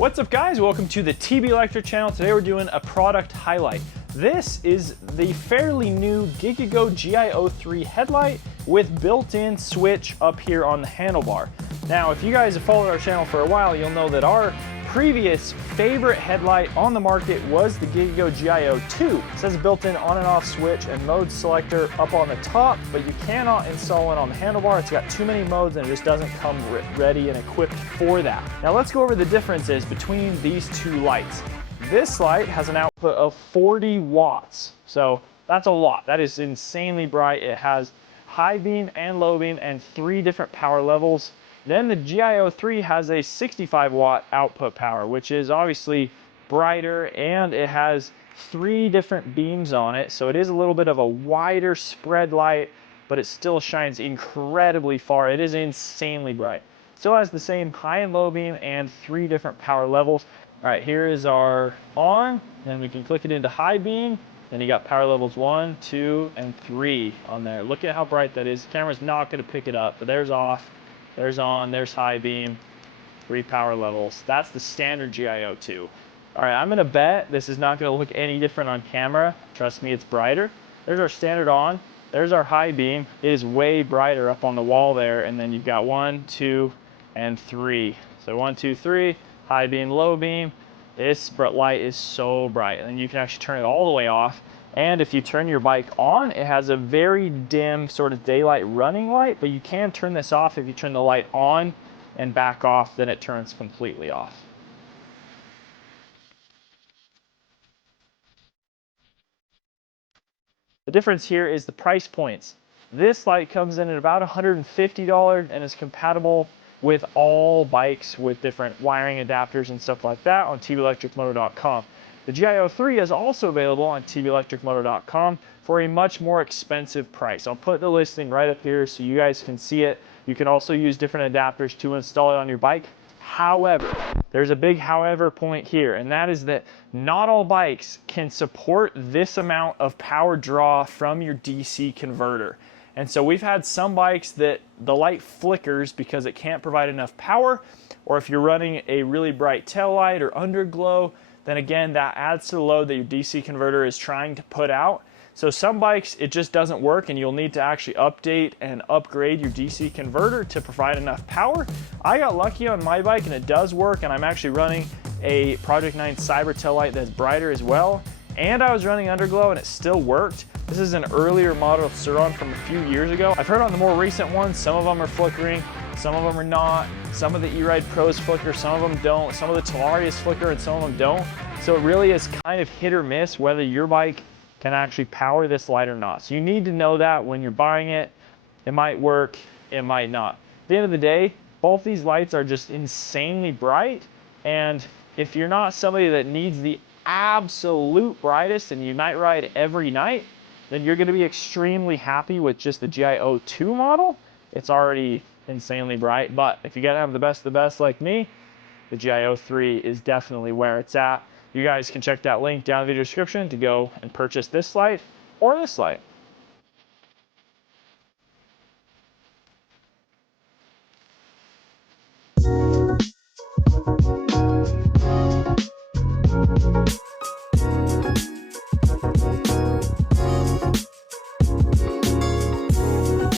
What's up guys, welcome to the TB Electric channel. Today we're doing a product highlight. This is the fairly new Gigigo Gio3 headlight with built-in switch up here on the handlebar. Now if you guys have followed our channel for a while, you'll know that our previous favorite headlight on the market was the Gigigo Gio2. It says built-in on and off switch and mode selector up on the top, but you cannot install it on the handlebar. It's got too many modes and it just doesn't come ready and equipped for that. Now let's go over the differences between these two lights. This light has an output of 40 watts. So that's a lot. That is insanely bright. It has high beam and low beam and 3 different power levels. Then the Gio3 has a 65 watt output power, which is obviously brighter, and it has 3 different beams on it. So it is a little bit of a wider spread light, but it still shines incredibly far. It is insanely bright. Still has the same high and low beam and 3 different power levels. All right, here is our on, and we can click it into high beam. Then you got power levels 1, 2, and 3 on there. Look at how bright that is. The camera's not gonna pick it up, but there's off. There's on, there's high beam, 3 power levels. That's the standard Gio2. All right, I'm gonna bet this is not gonna look any different on camera. Trust me, it's brighter. There's our standard on, there's our high beam. It is way brighter up on the wall there, and then you've got 1, 2, and 3. So 1, 2, 3, high beam, low beam. This light is so bright, and you can actually turn it all the way off. And if you turn your bike on, it has a very dim sort of daylight running light, but you can turn this off. If you turn the light on and back off, then it turns completely off. The difference here is the price points. This light comes in at about $150 and is compatible with all bikes with different wiring adapters and stuff like that on tbelectricmoto.com. The Gio3 is also available on tbelectricmoto.com for a much more expensive price. I'll put the listing right up here so you guys can see it. You can also use different adapters to install it on your bike. However, there's a big however point here, and that is that not all bikes can support this amount of power draw from your DC converter. And so we've had some bikes that the light flickers because it can't provide enough power, or if you're running a really bright tail light or underglow, then again, that adds to the load that your DC converter is trying to put out. So some bikes, it just doesn't work, and you'll need to actually update and upgrade your DC converter to provide enough power. I got lucky on my bike, and it does work, and I'm actually running a Project 9 Cyber tail light that's brighter as well, and I was running underglow, and it still worked. This is an earlier model of Suron from a few years ago. I've heard on the more recent ones, some of them are flickering, some of them are not. Some of the E-Ride Pros flicker, some of them don't. Some of the Talarias flicker and some of them don't. So it really is kind of hit or miss whether your bike can actually power this light or not. So you need to know that when you're buying it. It might work, it might not. At the end of the day, both these lights are just insanely bright. And if you're not somebody that needs the absolute brightest and you night ride every night, then you're gonna be extremely happy with just the Gio2 model. It's already insanely bright, but if you gotta have the best of the best like me, the Gio3 is definitely where it's at. You guys can check that link down in the video description to go and purchase this light or this light.